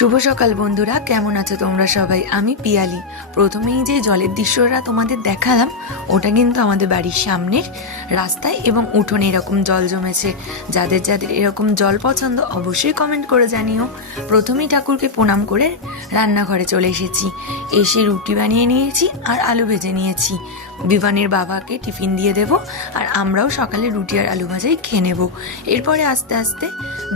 শুভ সকাল বন্ধুরা, কেমন আছো তোমরা সবাই? আমি পিয়ালি। প্রথমেই যে জলের দৃশ্যটা তোমাদের দেখালাম, ওটা কিন্তু আমাদের বাড়ির সামনের রাস্তায় এবং উঠোনে এরকম জল জমেছে। যাদের যাদের এরকম জল পছন্দ অবশ্যই কমেন্ট করে জানিও। প্রথমেই ঠাকুরকে প্রণাম করে রান্নাঘরে চলে এসেছি। এসে রুটি বানিয়ে নিয়েছি আর আলু ভেজে নিয়েছি। বিভানের বাবাকে টিফিন দিয়ে দেব, আর আমরাও সকালে রুটি আর আলু ভাজাই খেয়ে নেব। এরপরে আস্তে আস্তে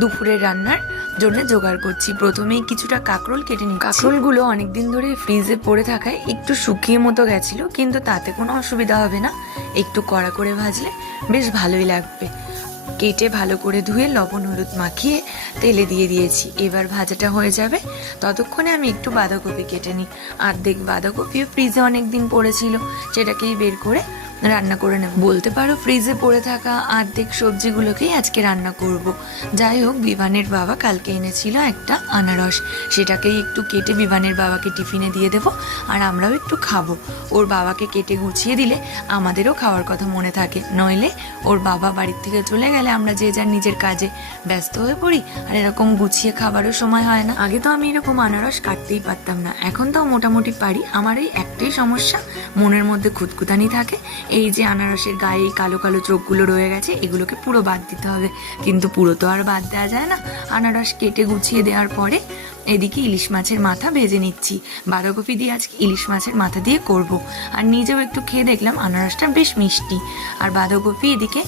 দুপুরের রান্নার জন্য জোগাড় করছি। প্রথমেই কিছুটা কাঁকরোল কেটে নিই। কাঁকরোলগুলো অনেকদিন ধরে ফ্রিজে পড়ে থাকায় একটু শুকিয়ে মতো গেছিল, কিন্তু তাতে কোনো অসুবিধা হবে না। একটু কড়া করে ভাজলে বেশ ভালোই লাগবে। কেটে ভালো করে ধুয়ে লবণ হলুদ মাখিয়ে তেলে দিয়ে দিয়েছি। এবার ভাজাটা হয়ে যাবে, ততক্ষণে আমি একটু বাঁধাকপি কেটে নিই। অর্ধেক বাঁধাকপিও ফ্রিজে অনেক দিন পড়েছিল, সেটাকেই বের করে রান্না করে নেব। বলতে পারো ফ্রিজে পড়ে থাকা অর্ধেক সবজিগুলোকেই আজকে রান্না করব। যাই হোক, বিভানের বাবা কালকে এনেছিল একটা আনারস, সেটাকেই একটু কেটে বিভানের বাবাকে টিফিনে দিয়ে দেবো, আর আমরাও একটু খাবো। ওর বাবাকে কেটে গুছিয়ে দিলে আমাদেরও খাওয়ার কথা মনে থাকে, নইলে ওর বাবা বাড়ির থেকে চলে গেলে আমরা যে যার নিজের কাজে ব্যস্ত হয়ে পড়ি, আর এরকম গুছিয়ে খাবারও সময় হয় না। আগে তো আমি এরকম আনারস কাটতেই পারতাম না, এখন তাও মোটামুটি পারি। আমার এই একটাই সমস্যা, মনের মধ্যে খুঁতখুঁতানি থাকে। এই যে আনারসের গায়ে কালো কালো চোখগুলো রয়ে গেছে, এগুলোকে পুরো বাদ দিতে হবে, কিন্তু পুরো তো আর বাদ দেওয়া যায় না। আনারস কেটে গুছিয়ে দেওয়ার পরে এদিকে ইলিশ মাছের মাথা ভেজে নিচ্ছি। বাঁধাকপি দিয়ে আজকে ইলিশ মাছের মাথা দিয়ে করব। আর নিজেও একটু খেয়ে দেখলাম আনারসটা বেশ মিষ্টি। আর বাঁধাকপি এদিকে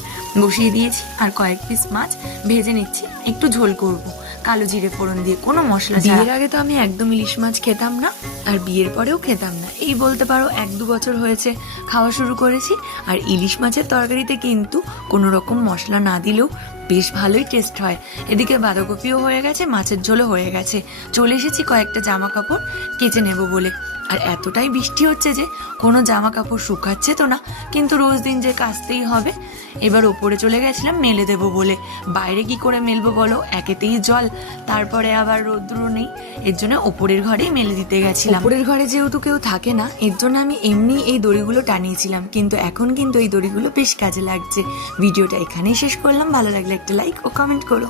বসিয়ে দিয়েছি, আর কয়েক পিস মাছ ভেজে নিচ্ছি। একটু ঝোল করব কালো জিরে ফোড়ন দিয়ে, কোনো মশলা ছাড়া। বিয়ের আগে তো আমি একদম ইলিশ মাছ খেতাম না, আর বিয়ের পরেও খেতাম না। এই বলতে পারো 1-2 বছর হয়েছে খাওয়া শুরু করেছি। আর ইলিশ মাছের তরকারিতে কিন্তু কোনো রকম মশলা না দিলেও বেশ ভালোই টেস্ট হয়। এদিকে বাঁধাকপিও হয়ে গেছে, মাছের ঝোলও হয়ে গেছে। চলে এসেছি কয়েকটা জামা কাপড় কেচে নেব বলে। আর এতটাই বৃষ্টি হচ্ছে যে কোনো জামা কাপড় শুকাচ্ছে তো না, কিন্তু রোজ দিন যে কাচতেই হবে। এবার ওপরে চলে গেছিলাম মেলে দেবো বলে। বাইরে কি করে মেলবো বলো, একেতেই জল, তারপরে আবার রৌদ্র নেই। এর জন্য ওপরের ঘরেই মেলে দিতে গেছিলাম। ওপরের ঘরে যেহেতু কেউ থাকে না, এর জন্য আমি এমনি এই দড়িগুলো টানিয়েছিলাম, কিন্তু এখন কিন্তু এই দড়িগুলো বেশ কাজে লাগছে। ভিডিওটা এখানেই শেষ করলাম। ভালো লাগলে একটা লাইক ও কমেন্ট করো।